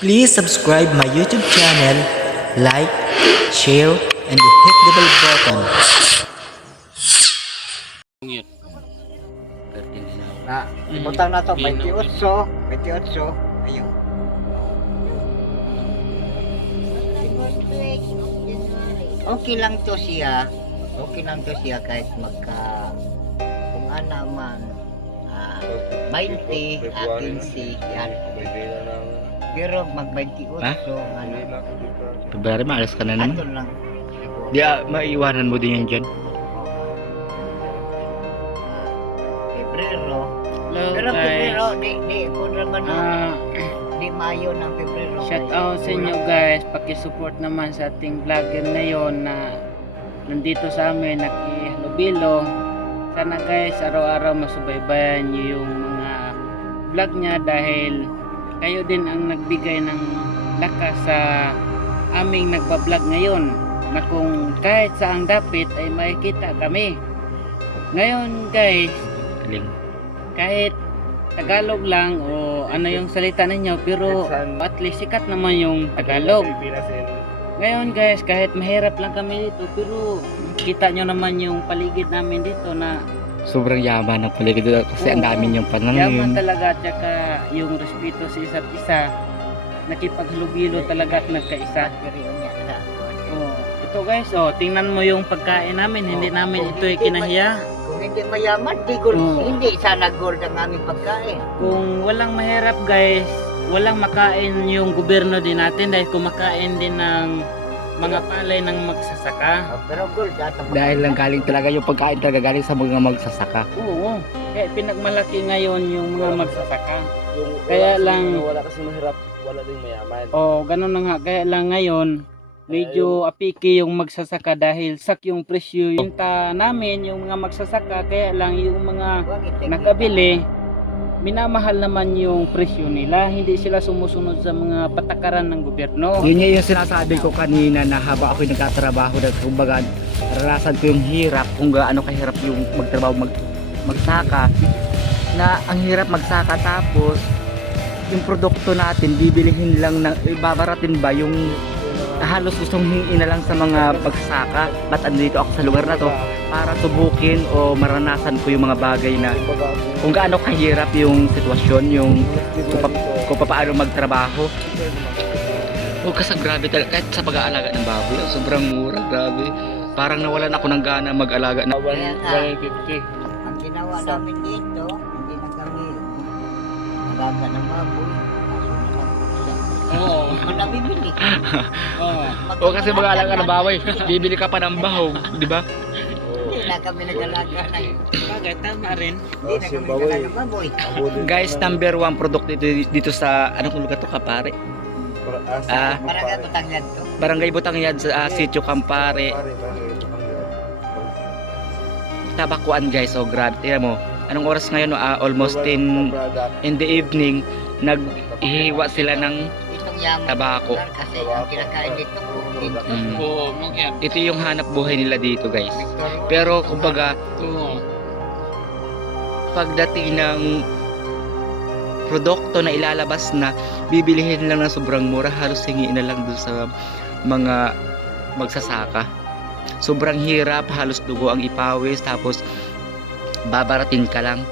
Please subscribe my YouTube channel, like, share, and hit the bell button. Na, ibutang na to, 28, 28, ayun. Okay lang to siya, kahit magka, kung ano man, 20, 15, yan. Pero mag-28, ano, Pabari, maalas ka na ato naman. lang. Di maiwanan mo din yan dyan. Pebrero. Hello Pero guys. Pebrero, di po naman di Mayo ng Pebrero. Shout out sa inyo guys. Paki-support naman sa ating vlogger ngayon na nandito sa amin, nakihalubilo. Sana guys, araw-araw masubaybayan niyo yung mga vlog niya dahil kayo din ang nagbigay ng lakas sa aming nagbablog ngayon na kung kahit saang dapit ay makikita kami. Ngayon guys, Galing. kahit Tagalog lang o ano yung salita ninyo, pero at least sikat naman yung Tagalog. Ngayon guys, kahit mahirap lang kami dito, pero kita nyo naman yung paligid namin dito na Sobrang yaman ng paligid dito kasi ang dami niyong yaman panangin. talaga, at saka yung respeto sa isa't isa, nakipaghalubilo talaga at nagkaisa. Oh, ito guys, tingnan mo yung pagkain namin, hindi namin ito kinahiya. Kung hindi mayaman, di gold. Oo. Hindi sana gold ang aming pagkain. Kung walang mahirap guys, walang makain yung gobyerno din natin dahil kumakain din ng mga palay ng magsasaka. Pero gold atong Dahil lang galing talaga yung pagkain talaga galing sa mga magsasaka. Oo, kaya pinagmalaki ngayon yung mga magsasaka. Kaya lang, wala kasi mahirap, wala din mayaman. ganun na nga, kaya lang ngayon, medyo apiki yung magsasaka dahil sak yung presyo yung ta namin, yung mga magsasaka, kaya lang yung mga nakabili, minamahal naman yung presyo nila, hindi sila sumusunod sa mga patakaran ng gobyerno. Yun yung sinasabi ko kanina na habang ako'y nagtatrabaho, kumbaga naranasan ko yung hirap, kung gaano kahirap yung magtrabaho, magsaka, na ang hirap magsaka tapos yung produkto natin bibilihin lang ng babaratin ba yung halos gustong hingin na lang sa mga pagsasaka. Ba't andito ako sa lugar na to para subukin o maranasan ko yung mga bagay na kung gaano kahirap yung sitwasyon, yung kung paano magtrabaho. Huwag kasi grabe talaga kahit sa pag-aalaga ng baboy, sobrang mura, grabe. Parang nawalan ako ng gana mag-alaga ng Kaya nga, 150. ang ginawa namin dito, hindi na kami alaga ng baboy. Oo. Marami bili. O kasi mag-aalaga ng baboy, bibili ka pa ng bahog, di ba? Hindi na kami nag-alaga ng Bagay, tama rin. hindi na kami nag-alaga ng baboy. Guys, number 1 product dito sa anong lugar to, Kapare? Barangay Batangan to. Barangay Butangyad sa Sitio Campare. Tabakuan guys, so grabe. Tingnan mo, anong oras ngayon? Almost in the evening, naghihiwa sila ng Itong yaman. tabako. Kasi ang kinakain dito kukin. Oo, magyap. Ito yung hanap buhay nila dito guys. Pero kumbaga, Oo. pagdating ng produkto na ilalabas na, bibilihin lang ng sobrang mura, halos hingiin na lang dun sa mga magsasaka. Sobrang hirap, halos dugo ang ipawis, tapos babaratin ka lang.